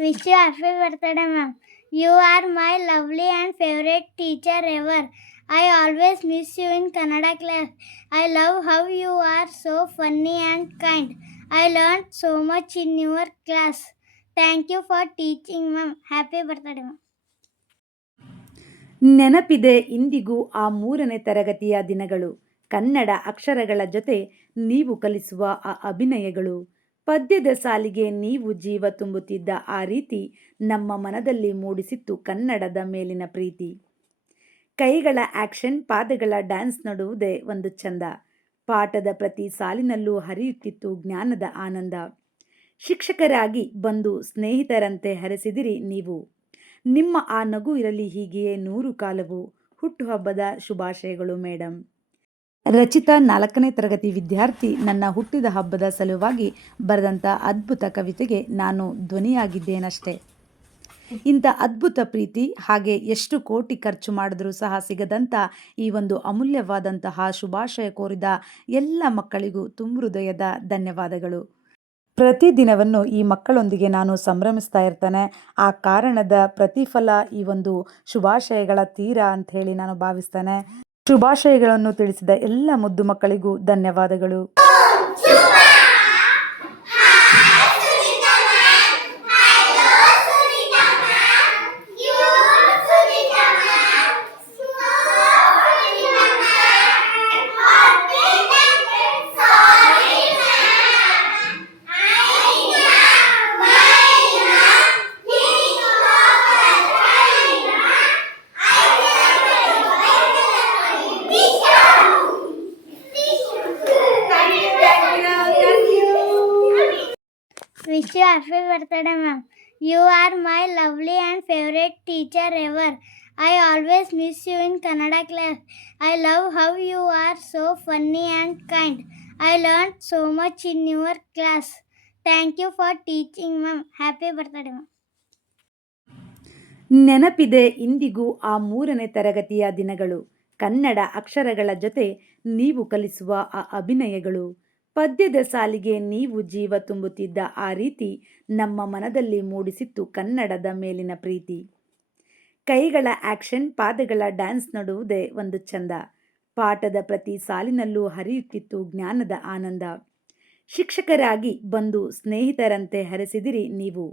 Wish you happy birthday, ma'am. You are my lovely and favorite teacher ever. I always miss you in Kannada class. I love how you are so funny and kind. I learned so much in your class. Thank you for teaching, ma'am. Happy birthday, ma'am. ನೆನಪಿದೆ ಇಂದಿಗೂ ಆ 3ನೇ ತರಗತಿಯ ದಿನಗಳು. ಕನ್ನಡ ಅಕ್ಷರಗಳ ಜೊತೆ ನೀವು ಕಲಿಸುವ ಆ ಅಭಿನಯಗಳು. ಪದ್ಯದ ಸಾಲಿಗೆ ನೀವು ಜೀವ ತುಂಬುತ್ತಿದ್ದ ಆ ರೀತಿ ನಮ್ಮ ಮನದಲ್ಲಿ ಮೂಡಿಸಿತ್ತು ಕನ್ನಡದ ಮೇಲಿನ ಪ್ರೀತಿ. ಕೈಗಳ ಆಕ್ಷನ್, ಪಾದಗಳ ಡ್ಯಾನ್ಸ್ ನೋಡುವುದೇ ಒಂದು ಚಂದ. ಪಾಠದ ಪ್ರತಿ ಸಾಲಿನಲ್ಲೂ ಹರಿಯುತ್ತಿತ್ತು ಜ್ಞಾನದ ಆನಂದ. ಶಿಕ್ಷಕರಾಗಿ ಬಂದು ಸ್ನೇಹಿತರಂತೆ ಹರಸಿದಿರಿ ನೀವು. ನಿಮ್ಮ ಆ ನಗು ಇರಲಿ ಹೀಗೆಯೇ 100 ಕಾಲವು. ಹುಟ್ಟುಹಬ್ಬದ ಶುಭಾಶಯಗಳು ಮೇಡಮ್. ರಚಿತಾ 4ನೇ ತರಗತಿ ವಿದ್ಯಾರ್ಥಿ. ನನ್ನ ಹುಟ್ಟಿದ ಹಬ್ಬದ ಸಲುವಾಗಿ ಬರೆದಂಥ ಅದ್ಭುತ ಕವಿತೆಗೆ ನಾನು ಧ್ವನಿಯಾಗಿದ್ದೇನಷ್ಟೇ. ಇಂಥ ಅದ್ಭುತ ಪ್ರೀತಿ ಹಾಗೆ ಎಷ್ಟು ಕೋಟಿ ಖರ್ಚು ಮಾಡಿದ್ರೂ ಸಹ ಸಿಗದಂಥ ಈ ಒಂದು ಅಮೂಲ್ಯವಾದಂತಹ ಶುಭಾಶಯ ಕೋರಿದ ಎಲ್ಲ ಮಕ್ಕಳಿಗೂ ತುಂಬ ಹೃದಯದ ಧನ್ಯವಾದಗಳು. ಪ್ರತಿದಿನವನ್ನು ಈ ಮಕ್ಕಳೊಂದಿಗೆ ನಾನು ಸಂಭ್ರಮಿಸ್ತಾ ಇರ್ತೇನೆ. ಆ ಕಾರಣದ ಪ್ರತಿಫಲ ಈ ಒಂದು ಶುಭಾಶಯಗಳ ತೀರ ಅಂತ ಹೇಳಿ ನಾನು ಭಾವಿಸ್ತೇನೆ. ಶುಭಾಶಯಗಳನ್ನು ತಿಳಿಸಿದ ಎಲ್ಲ ಮುದ್ದು ಮಕ್ಕಳಿಗೂ ಧನ್ಯವಾದಗಳು. Wish you happy birthday, ma'am. You are my lovely and favorite teacher ever. I always miss you in Kannada class. I love how you are so funny and kind. I learned so much in your class. Thank you for teaching, ma'am. Happy birthday, ma'am. ನೆನಪಿದೆ ಇಂದಿಗೂ ಆ 3ನೇ ತರಗತಿಯ ದಿನಗಳು. ಕನ್ನಡ ಅಕ್ಷರಗಳ ಜೊತೆ ನೀವು ಕಲಿಸುವ ಆ ಅಭಿನಯಗಳು. ಪದ್ಯದ ಸಾಲಿಗೆ ನೀವು ಜೀವ ತುಂಬುತ್ತಿದ್ದ ಆ ರೀತಿ ನಮ್ಮ ಮನದಲ್ಲಿ ಮೂಡಿಸಿತ್ತು ಕನ್ನಡದ ಮೇಲಿನ ಪ್ರೀತಿ. ಕೈಗಳ ಆಕ್ಷನ್, ಪಾದಗಳ ಡ್ಯಾನ್ಸ್ ನೋಡುವುದೇ ಒಂದು ಚಂದ. ಪಾಠದ ಪ್ರತಿ ಸಾಲಿನಲ್ಲೂ ಹರಿಯುತ್ತಿತ್ತು ಜ್ಞಾನದ ಆನಂದ. ಶಿಕ್ಷಕರಾಗಿ ಬಂದು ಸ್ನೇಹಿತರಂತೆ ಹರಸಿದಿರಿ ನೀವು.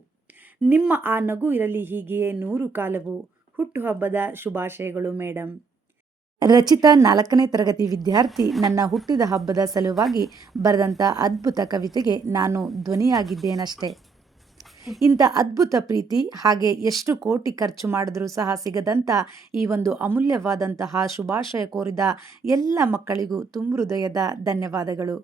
ನಿಮ್ಮ ಆ ನಗು ಇರಲಿ ಹೀಗೆಯೇ 100 ಕಾಲವು. ಹುಟ್ಟುಹಬ್ಬದ ಶುಭಾಶಯಗಳು ಮೇಡಮ್. ರಚಿತಾ 4ನೇ ತರಗತಿ ವಿದ್ಯಾರ್ಥಿ. ನನ್ನ ಹುಟ್ಟಿದ ಹಬ್ಬದ ಸಲುವಾಗಿ ಬರೆದಂಥ ಅದ್ಭುತ ಕವಿತೆಗೆ ನಾನು ಧ್ವನಿಯಾಗಿದ್ದೇನಷ್ಟೇ. ಇಂಥ ಅದ್ಭುತ ಪ್ರೀತಿ ಹಾಗೆ ಎಷ್ಟು ಕೋಟಿ ಖರ್ಚು ಮಾಡಿದ್ರೂ ಸಹ ಸಿಗದಂಥ ಈ ಒಂದು ಅಮೂಲ್ಯವಾದಂತಹ ಶುಭಾಶಯ ಕೋರಿದ ಎಲ್ಲ ಮಕ್ಕಳಿಗೂ ತುಂಬ ಹೃದಯದ ಧನ್ಯವಾದಗಳು.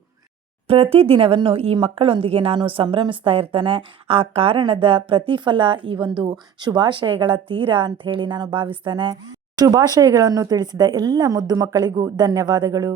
ಪ್ರತಿದಿನವನ್ನು ಈ ಮಕ್ಕಳೊಂದಿಗೆ ನಾನು ಸಂಭ್ರಮಿಸ್ತಾ ಇರ್ತೇನೆ. ಆ ಕಾರಣದ ಪ್ರತಿಫಲ ಈ ಒಂದು ಶುಭಾಶಯಗಳ ತೀರ ಅಂತ ಹೇಳಿ ನಾನು ಭಾವಿಸ್ತೇನೆ. ಶುಭಾಶಯಗಳನ್ನು ತಿಳಿಸಿದ ಎಲ್ಲ ಮುದ್ದು ಮಕ್ಕಳಿಗೂ ಧನ್ಯವಾದಗಳು.